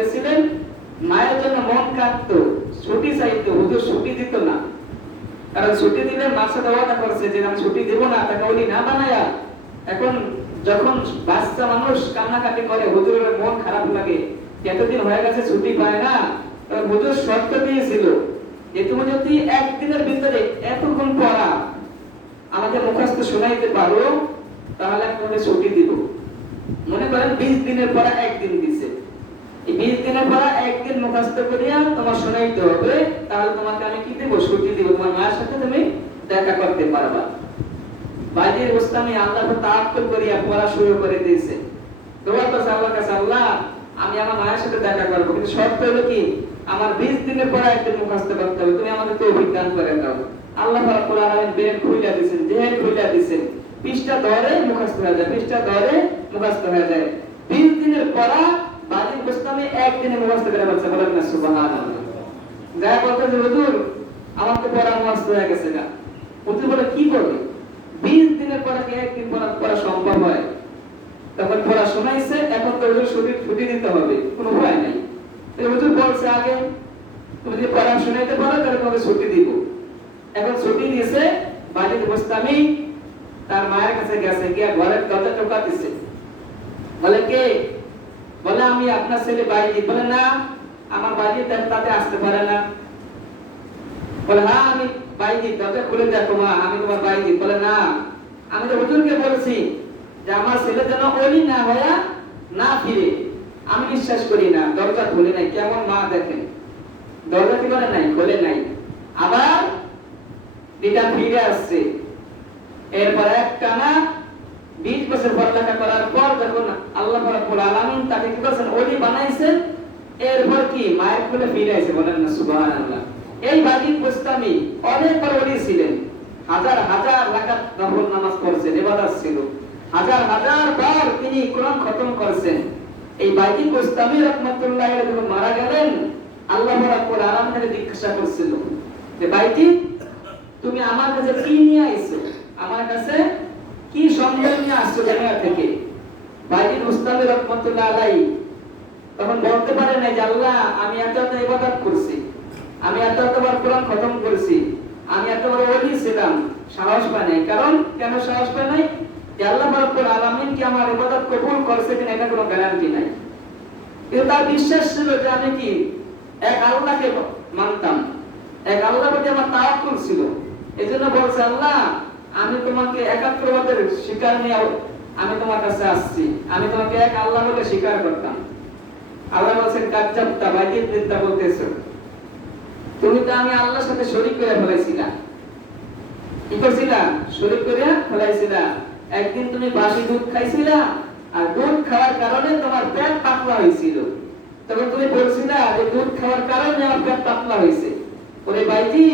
করতেছিলেন মায়ের জন্য মন কাঁদতো, ছুটি চাইতো, হুজুর ছুটি দিত না। কারণ ছুটি দিলে মার সাথে ওয়াদা করছে, যে আমি ছুটি দেবো না, তাকে উনি না বানায়া এখন যখন বাচ্চা মানুষ কান্নাকাটি করে, হুজুরের মন খারাপ লাগে এতদিন হয়ে গেছে, ছুটি পায় না। হুজুর শর্ত দিয়েছিল যে তুমি যদি একদিনের ভিতরে এতক্ষণ পড়া আমাকে মুখস্থ শোনাইতে পারো, তাহলে আমি ছুটি দিব। মনে করেন বিশ দিনের পর একদিন এই বিশ দিনের পর একদিন মুখস্থ করিয়া তোমার শোনাইতে হবে, তাহলে তোমাকে আমি কি দেবো? ছুটি দিব। তোমার মায়ের সাথে তুমি দেখা করতে পারবা। বাইরের অবস্থা আমি আল্লাহ তাআক্কুল করিয়া পড়া শুরু করে দিয়েছে। দোয়া তো আল্লাহর কাছে, আল্লাহ, আমি আমার মায়ের সাথে দেখা করব। কিন্তু শর্ত হলো কি? আমার বিশ দিনের পর একদিন মুখস্থ করতে হবে। তুমি আমাদের তৌফিক দান করে দাও। আল্লাহ রাব্বুল আলামিন বের খুইলা দিয়েছেন, জেহেল খুইলা দিয়েছেন। পৃষ্ঠা ধরে মুখস্থ হয়ে যায়, পৃষ্ঠা ধরে মুখস্থ হয়ে যায়। বিশ দিনের পড়া গোস্তামি একদিনে মুখস্থ করে বলছে, বলেন না, সুবহানাল্লাহ। যা বলতে যে হুজুর আমার তো পড়া মুখস্থ হয়ে গেছে না হুজুর বলে, কি করবে? বিশ দিনের পরে একদিন পড়া পড়া সম্ভব হয়? তখন পড়া শোনাইছে, এখন তো হুজুর ছুটি ছুটি দিতে হবে, কোনো উপায় নাই। হুজুর বলছে আগে, তুমি যদি পড়া শোনাইতে পারো, তাহলে তোমাকে ছুটি দিব। এখন ছুটি দিয়েছে বাড়িতে গোস্তামি তার মায়ের কাছে গেছে, গিয়া ঘরের দরজা টোকা দিছে। বলে, কে? বলে, আমি আপনার ছেলে বাইজি বলে, না, আমার বাইজি তাতে আসতে পারে না। বলে হ্যাঁ আমি বাইজি দরজা খুলে দেখো মা, আমি তোমার বাইজি বলে, না, আমি তো হুজুরকে বলছি যে আমার ছেলে যেন অলি না হয়া না ফিরে। আমি বিশ্বাস করি না, দরজা খুলে নাই। কেমন মা দেখেন? দরজা কি করে নাই? খোলে নাই। আবার রিটার্ন ফিরে আসছে। এরপর এক টানা বিশ বছর পড়ালেখা করার পর যখন আল্লাহ রাব্বুল আলামিন তাকে কি করেছেন? ওলি বানাইছেন, এরপর কি? মায়ের কোলে ফিরে আসে বলেন না, সুবহানাল্লাহ। এই বাদিক গোস্তামি অনেকবার ওলি ছিলেন। হাজার হাজার রাকাত নামাজ ইবাদত ছিল। হাজার হাজার বার তিনি কোরআন খতম এই বাইকি রহমাতুল্লাহ যখন মারা গেলেন, আল্লাহ রাব্বুল আলামিন জিজ্ঞাসা করছিল যে বাইকি তুমি আমার কাছে কি নিয়ে আইছো? আমার কাছে কি সন্ধান নিয়ে আসছো দুনিয়া থেকে? বাইজিদ মুস্তামি রহমাতুল্লাহ আলাইহি তখন বলতে পারে না যে, আল্লাহ, আমি এত এত ইবাদত করছি। আমি এত এতবার কোরআন খতম করেছি। আমি এতবার ওলি ছিলাম। সাহস পাই নাই। কারণ কেন সাহস পাই নাই? যে আল্লাহ রাব্বুল আলামিন কি আমার ইবাদত কবুল করছে কিনা এটা কোনো গ্যারান্টি নাই। কিন্তু তার বিশ্বাস ছিল যে আমি কি এক আল্লাহকে মানতাম। এক আল্লাহর প্রতি আমার তাওয়াক্কুল ছিল। এজন্য বলছে, আল্লাহ আমি তোমাকে একাত্মবাদের শিকার নিয়ে আমি তোমার কাছে আসছি। আমি তোমাকে এক আল্লাহ বলে স্বীকার করতাম। আল্লাহ বলছেন কাজ্জাবতা বাইজিদ বিদ্যা বলতেছো। তুমি তো আমি আল্লাহর সাথে শরীক করে ফেলাইছিলা। কি করছিলা? শরীক করে ফেলাইছিলা। একদিন তুমি বাসি দুধ খাইছিলা আর দুধ খাওয়ার কারণে তোমার পেট পাতলা হয়েছিল তখন তুমি বলছিলা যে দুধ খাওয়ার কারণে আমার পেট পাতলা হয়েছে ওরে বাইজি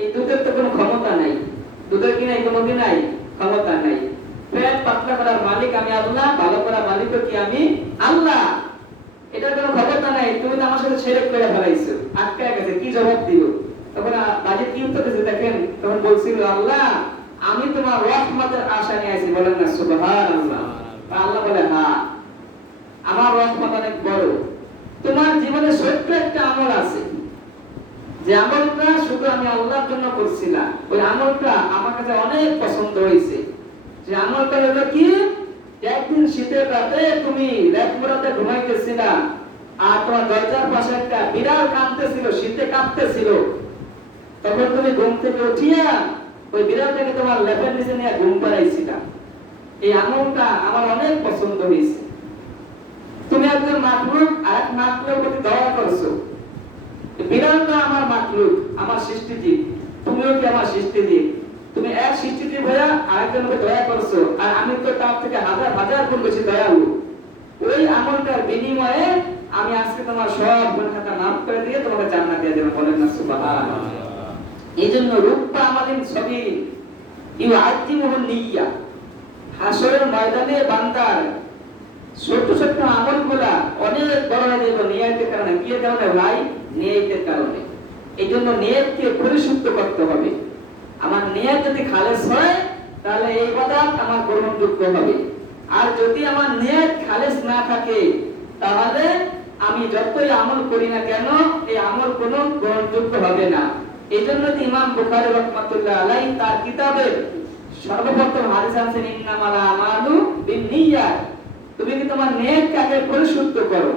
এই দুধের তো কোনো ক্ষমতা নাই। দুধের কোনো নাই, ক্ষমতা নাই। পেট পাতলা করার মালিক আমি আল্লাহ, ভালো করার মালিক কি আমি আল্লাহ। এটার কোনো ক্ষমতা নাই, তুমি তো আমার সাথে ছেড়ে করে ফেলাইছো আটকায় গেছে, কি জবাব দিল? তখন কি উত্তর দিয়েছে দেখেন? তখন বলছিল, আল্লাহ, আমি তোমার রহমতের আশা নিয়ে আইছি। বলেন না, সুবহানাল্লাহ। আল্লাহ বলে হ্যাঁ আমার রহমত অনেক বড়। তোমার জীবনে ছোট্ট একটা আমল আছে। যে আমলটা শুধু আমি আল্লাহর জন্য করছিলাম, ওই আমলটা আমার কাছে অনেক পছন্দ হয়েছে। যে আমলটা হলো কি? একদিন শীতের রাতে তুমি ল্যাপমুরাতে ঘুমাইতেছিলা, আর তোমার দরজার পাশে একটা বিড়াল কাঁদতেছিল, শীতে কাঁদতেছিল। তখন তুমি ঘুম থেকে উঠিয়া ওই বিড়ালটাকে তোমার ল্যাপের নিচে নিয়ে ঘুম পাড়াইছিলা এই আমলটা আমার অনেক পছন্দ হয়েছে। তুমি একজন মাতলুক আর এক মাতলুকের প্রতি দয়া করছ। বিড়ালটা আমার মাতলুক আমার সৃষ্টিজীব। তুমিও কি আমার সৃষ্টিজীব? তুমি এক সৃষ্টিজীব হয়ে আরেকজনকে দয়া করছ, আর আমি তো তার থেকে হাজার হাজার গুণ বেশি দয়ালু। ওই আমলটার বিনিময়ে আমি আজকে তোমার সব গুণ খাতা মাফ করে দিয়ে তোমাকে জান্নাত দিয়ে দেবো, বলেন না, সুবহানাল্লাহ। এই জন্য রূপটা আমাদের ছবি ইউ আজিমুহুন নিয়্যা। হাসরের ময়দানে বান্দার ছোট ছোট আমলগুলা অনেক বড় হয়ে যাবে নিয়তের কারণে। কি কারণে? ভাই নিয়তের কারণে। এই জন্য নিয়তকে পরিশুদ্ধ করতে হবে। আমার নিয়ত যদি খালেস হয়, তাহলে এই বাদাত আমার গ্রহণযোগ্য হবে। আর যদি আমার নিয়ত খালেস না থাকে, তাহলে আমি যতই আমল করি না কেন, এই আমল কোনো গ্রহণযোগ্য হবে না। এই জন্য ইমাম বুখারী রহমাতুল্লাহ আলাই তার কিতাবের সর্বপ্রথম হাদিস আনছেন ইন্নামাল আমালু বিন্নিয়াত তুমি কি তোমার নেক কাজে পরিশুদ্ধ করো?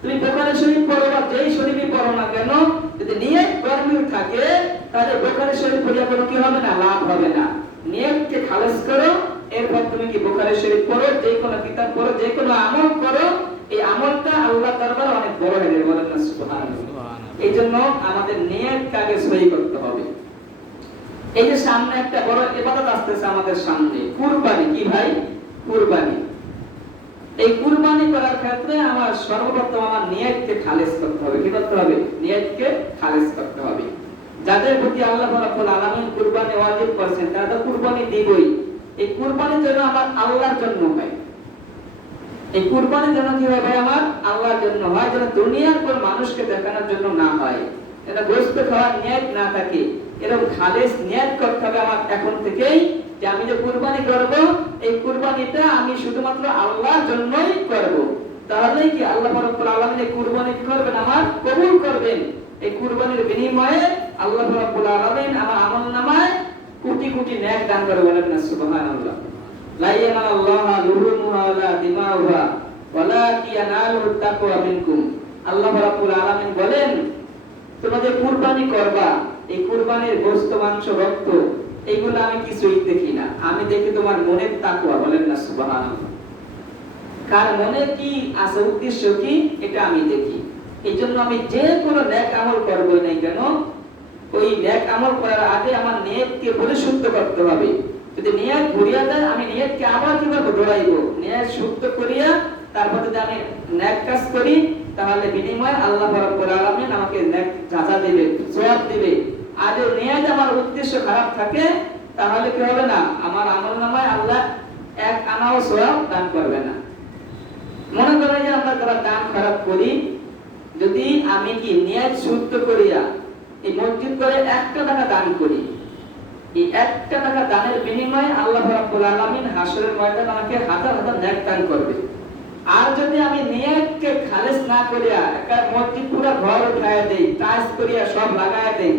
তুমি বোখারি শরীফ পড়ো বা যেই শরীফই পড়ো না কেন যদি নিয়ত গরমিল থাকে তাহলে বোখারি শরীফ পড়িয়া কোনো কি হবে না লাভ হবে না। নিয়তকে খালেজ করো এরপর তুমি কি বোখারি শরীফ পড়ো যে কোনো কিতাব পড়ো যে কোনো আমল করো এই আমলটা আল্লাহ দরবারে অনেক বড় হয়ে যাবে বলেন না সুবহানাল্লাহ। এই জন্য আমাদের নিয়ত কাজে সহি করতে হবে? এই যে সামনে একটা বড় ইবাদত আসতেছে আমাদের সামনে। কুরবানি কি ভাই? কুরবানি। এই কুরবানি করার ক্ষেত্রে আমার সর্বপ্রথম আমার নিয়তকে খালেজ করতে হবে। কি করতে হবে? নিয়তকে খালেজ করতে হবে। যাদের প্রতি আল্লাহ রাব্বুল আলামিন কুরবানি ওয়াজিব করেছেন, তারা তো কুরবানি দিবই। এই কুরবানি যেন আমার আল্লাহর জন্য হয়। এই কুরবানি যেন কি হয় ভাই আমার আল্লাহর জন্য হয়? যেন দুনিয়ার কোন মানুষকে দেখানোর জন্য না হয়। এটা গোস্ত খাওয়ার নিয়ত না থাকে। এরকম খালেস নিয়ত করতে হবে আমার এখন থেকেই। যে আমি যে কুরবানি করব, এই কুরবানিটা আমি শুধুমাত্র আল্লাহর জন্যই করব। তাহলে কি আল্লাহ রাব্বুল আলামিন এই কুরবানি করবেন আমার? কবুল করবেন। এই কুরবানির বিনিময়ে আল্লাহ রাব্বুল আলামিন আমার আমলনামায় কোটি কোটি নেক দান করে বলেন না, সুবহানাল্লাহ। লা ইয়ানাল্লাহা লুহুমুহা ওয়ালা দিমাউহা, ওয়ালাকি ইয়ানালুহু তাকওয়া মিনকুম। আল্লাহ রাব্বুল আলামিন বলেন, তোমাদের কুরবানি করবা। এই কুরবানির গোশত মাংস, রক্ত এইগুলো আমি কিছুই দেখি না। আমি দেখি তোমার মনের তাকওয়া বলেন না কার মনে কি আছে, উদ্দেশ্য কি, এটা আমি দেখি। এই জন্য আমি যে কোনো ন্যাক আমল করব নাই কেন, ওই ন্যাক আমল করার আগে আমার নিয়তকে পরিশুদ্ধ করতে হবে। যদি নিয়ত ঘুরিয়া দেয় আমি আবার কীভাবে দৌড়াইবো? নিয়ত শুদ্ধ করিয়া তারপর যদি আমি ন্যাক কাজ করি, তাহলে বিনিময়ে আল্লাহ আমাকে ন্যাক যাজা দেবে সওয়াব দেবে। আর যদি নিয়ত আমার উদ্দেশ্য খারাপ থাকে, তাহলে কি হবে না? আমার আমল নামায় আল্লাহ এক আনাও সওয়াব দান করবে না। মনে করে যে আমরা যারা দান খারাপ করি, যদি আমি কি নিয়ত শুদ্ধ করিয়া এই মসজিদ করে একটা টাকা দান করি, এই একটা টাকা দানের বিনিময়ে আল্লাহ রাব্বুল আলামিন হাসরের ময়দানে আমাকে হাজার হাজার নেক দান করবে। আর যদি আমি নিয়তকে খালেস না করিয়া একটা মসজিদ পুরো ঘর উঠায় দেই টাইস করিয়া সব লাগায় দেই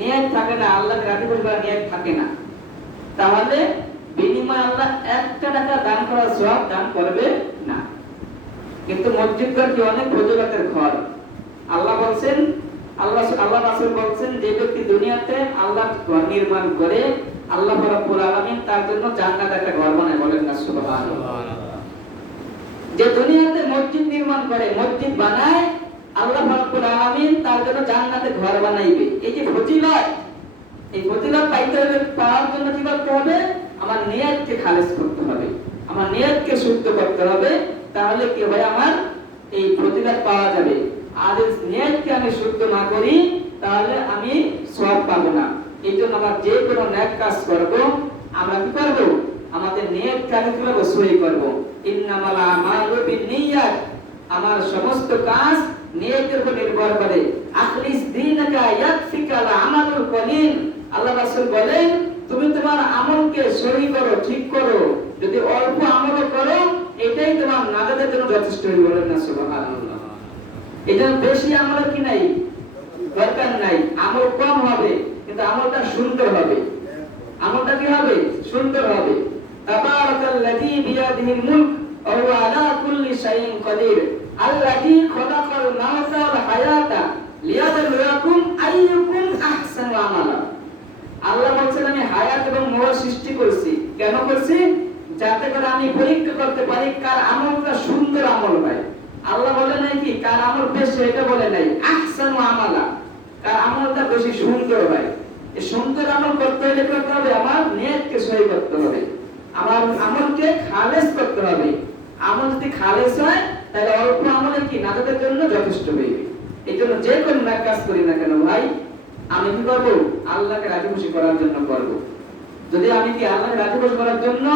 নিয়ত থাকে না রাজি নিয়ত থাকে না। তাহলে বিনিময়ে আল্লাহ একটা টাকা দান করার সব দান করবে না। কিন্তু মসজিদ ঘর কি অনেক ফজিলতের ঘর? আল্লাহ বলছেন আল্লাহ আল্লাহ রাসূল বলছেন যে ব্যক্তি দুনিয়াতে আল্লাহ ঘর নির্মাণ করে আল্লাহ রাব্বুল আলামিন তার জন্য জান্নাত একটা ঘর বানায় বলেন না সুবহানাল্লাহ। যে দুনিয়াতে মসজিদ নির্মাণ করে মসজিদ বানায় আল্লাহ আলামিন তার জন্য জান্নাতে ঘর বানাইবে। এই যে ফজিলত, এই ফজিলত পাইতে হলে পাওয়ার জন্য কি করতে হবে? আমার নিয়তকে খালেজ করতে হবে। আমার নিয়তকে শুদ্ধ করতে হবে। তাহলে কি হয় আমার? এই ফজিলত পাওয়া যাবে। আর নিয়তকে আমি শুদ্ধ না করি, তাহলে আমি সওয়াব পাবো না। এই জন্য আমার যে কোনো ন্যাক কাজ করব। আমরা কি করব? আমাদের নিয়ত কাজে কীভাবে সহি করব? ইন্নামাল আমালু বিন্নিয়াত আমার সমস্ত কাজ নিয়তের উপর নির্ভর করে। আখলিস দীনাকা ইয়াকফিকা আলা আমালুল কলিল। আল্লাহ রাসূল বলেন, তুমি তোমার আমলকে সহি করো, ঠিক করো। যদি অল্প আমল করো, এটাই তোমার নাজাতের জন্য যথেষ্ট হয়ে বলেন না, সুবহানাল্লাহ। এটা বেশি আমল কি নাই? দরকার নাই। আমল কম হবে, কিন্তু আমলটা সুন্দর হবে। আমলটা কি হবে? সুন্দর হবে। তাবারাকাল্লাযী বিয়াদিহিল মুলক। আল্লাহ বলে নাই কি, কার আমল বেশি এটা বলে নাই। আহসানু আমালা। কার আমলটা বেশি সুন্দর হয়। সুন্দর আমল করতে হবে? আমার নিয়তকে সহি করতে হবে। আমার আমলকে খালেস করতে হবে। আমল যদি খালেস হয়, তাহলে অল্প আমলে কি? নাজাতের জন্য যথেষ্ট হইবে। এই জন্য যে কোনো ন্যাক কাজ করি না কেন ভাই, আমি কি করব? আল্লাহকে রাজি খুশি করার জন্য করব। যদি আমি কি আল্লাহকে রাজি খুশি করার জন্য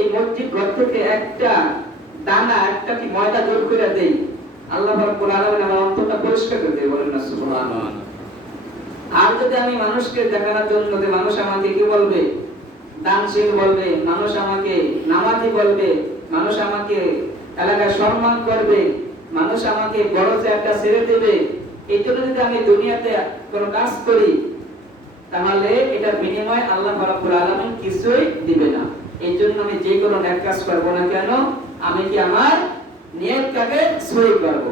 এই মসজিদ ঘর থেকে একটা দানা, একটা কি ময়দা দূর করে দেই, আল্লাহ রাব্বুল আলামিন আমার অন্তরটা পরিষ্কার করে দেয় বলেন না, সুবহানাল্লাহ। আর যদি আমি মানুষকে দেখানোর জন্য মানুষ আমাকে কি বলবে? দানশীল বলবে, মানুষ আমাকে নামাজি বলবে মানুষ আমাকে এলাকায় সম্মান করবে, মানুষ আমাকে বড় একটা ছেড়ে দেবে, এই জন্য যদি আমি দুনিয়াতে কোনো কাজ করি, তাহলে এটা বিনিময় আল্লাহ রাব্বুল আলমিন কিছুই দিবে না। এই জন্য আমি যে কোনো এক কাজ করব না কেন, আমি কি আমার নিয়তটাকে সই করব?